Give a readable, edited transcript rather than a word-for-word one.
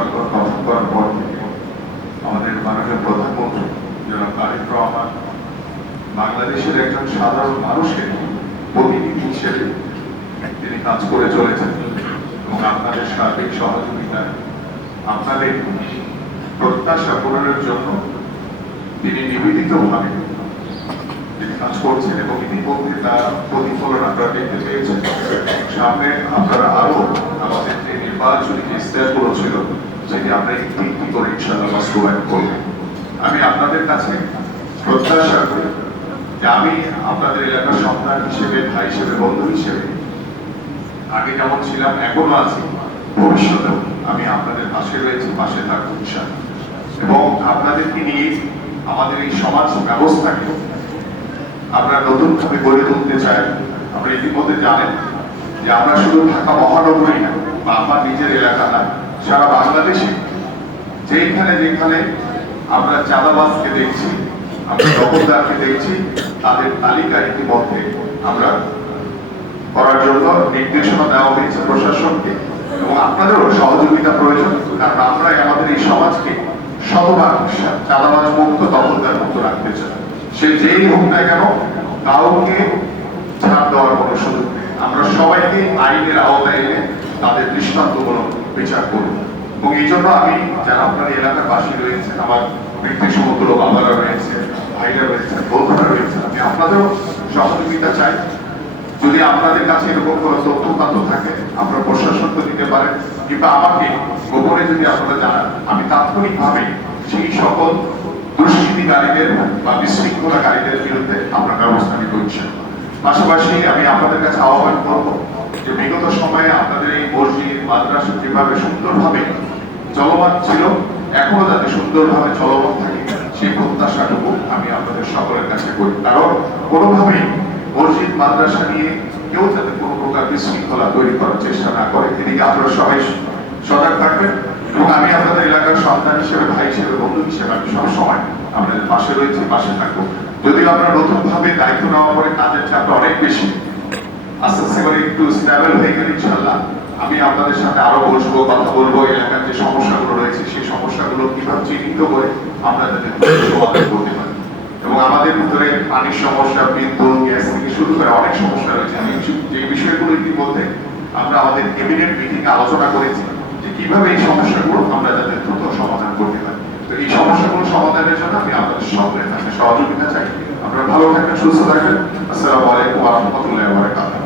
সরকার গঠন করার পর থেকে আমাদের মাননীয় প্রধানমন্ত্রী জনাব তারেক রহমান বাংলাদেশের একজন সাধারণ মানুষের প্রতিনিধি হিসেবে তিনি কাজ করে চলেছেন এবং আপনাদের সার্বিক সহযোগিতা, আপনাদের প্রত্যাশা পূরণের জন্য তিনি নিবেদিতভাবে তিনি কাজ করছেন এবং ইতিমধ্যে তার প্রতিফলন আপনারা দেখতে পেয়েছেন। সামনে আপনারা আরো আমাদের যে নির্বাচনী যে স্টেপগুলো ছিল সেটি আমরা একটি একটি করে ইনশাআল্লাহ বাস্তবায়ন করব। আমি আপনাদের কাছে প্রত্যাশা করি যে আমি আপনাদের এলাকার সন্তান হিসেবে, ভাই হিসেবে, বন্ধু হিসেবে আগে যেমন ছিলাম এখনো আছি, ভবিষ্যতেও আমি আপনাদের পাশে রয়েছি, পাশে থাকবো ইনশাআল্লাহ। এবং আপনাদেরকে নিয়ে আমাদের এই সমাজ ব্যবস্থাকে আমরা নতুনভাবে গড়ে তুলতে চাই। আমরা ইতিমধ্যে জানেন যে আমরা শুধু ঢাকা মহানগরী না বা আমার নিজের এলাকা না, সারা বাংলাদেশে যেখানে যেখানে আমরা চাঁদাবাজকে দেখছি, আমরা দখলদারকে দেখছি, তাদের তালিকা ইতিমধ্যে আমরা করার জন্য নির্দেশনা দেওয়া হয়েছে প্রশাসনকে এবং আপনাদেরও সহযোগিতা প্রয়োজন। কারণ আমরাই আমাদের এই সমাজকে শতভাগ চাঁদাবাজ মুক্ত, দখলদার মুক্ত রাখতে চাই। সে যেই হোক না কেন, কাউকে ছাড় দেওয়ার কোনো সুযোগ নেই। আমরা সবাইকে আইনের আওতায় এনে তাদের দৃষ্টান্তমূলক বিচার করব। এবং এই জন্য আমি যারা আপনার এলাকার বাসী রয়েছেন, আমার ব্যক্তি সমতুল বাবারা রয়েছে, ভাইরা রয়েছে, বন্ধুরা রয়েছে, আমি আপনাদেরও সহযোগিতা চাই। যদি আপনাদের কাছে এরকম কোনো তথ্য থাকে আপনারা প্রশাসনকে দিতে পারেন, কিংবা আমাকে গোপনে যদি আপনারা জানান, আমি তাৎক্ষণিকভাবে সেই সকল দুষ্কৃতিকারীদের বা বিশৃঙ্খলাকারীদের বিরুদ্ধে আমরা ব্যবস্থা নিতে ইচ্ছুক। পাশাপাশি আমি আপনাদের কাছে আহ্বান করব যে বিগত সময়ে আপনাদের এই মসজিদ, মাদ্রাসা যেভাবে সুন্দরভাবে চলমান ছিল, এখনো যাতে সুন্দরভাবে চলমান থাকে সেই প্রত্যাশাটুকু আমি আপনাদের সকলের কাছে করি। কারণ কোনোভাবেই মসজিদ, মাদ্রাসা নিয়ে কেউ যাতে কোনো প্রকার বিশৃঙ্খলা তৈরি করার চেষ্টা না করে, এদিকে আপনারা সবাই সজাগ থাকবেন। এবং আমি আপনাদের এলাকার সন্তান হিসেবে, ভাই হিসেবে, বন্ধু হিসেবে আমি সবসময় আপনাদের পাশে রয়েছি, পাশে থাকবো। যদিও আমরা নতুনভাবে দায়িত্ব নেওয়ার পরে কাজের চাপটা অনেক বেশি, আস্তে আস্তে করে একটু স্টেবল হয়ে গেলে ইনশাআল্লাহ আমি আপনাদের সাথে আরো বসবো, কথা বলবো, এলাকার যে সমস্যাগুলো রয়েছে সেই সমস্যাগুলো কিভাবে চিহ্নিত করে আমরা তাদের সমাধান করতে পারি। এবং আমাদের ভিতরে পানির সমস্যা, বিদ্যুৎ, গ্যাস থেকে শুরু করে অনেক সমস্যা রয়েছে। আমি যে বিষয়গুলো ইতিমধ্যে আমরা আমাদের ক্যাবিনেট মিটিং আলোচনা করেছি যে কিভাবে এই সমস্যাগুলো আমরা যাতে দ্রুত সমাধান করতে পারি। তো এই সমস্যাগুলো সমাধানের জন্য আমি আপনাদের সকলের কাছে সহযোগিতা চাই। আপনারা ভালো থাকবেন, সুস্থ থাকবেন। আসসালামু আলাইকুম ওয়া রাহমাতুল্লাহি ওয়া বারাকাতুহু।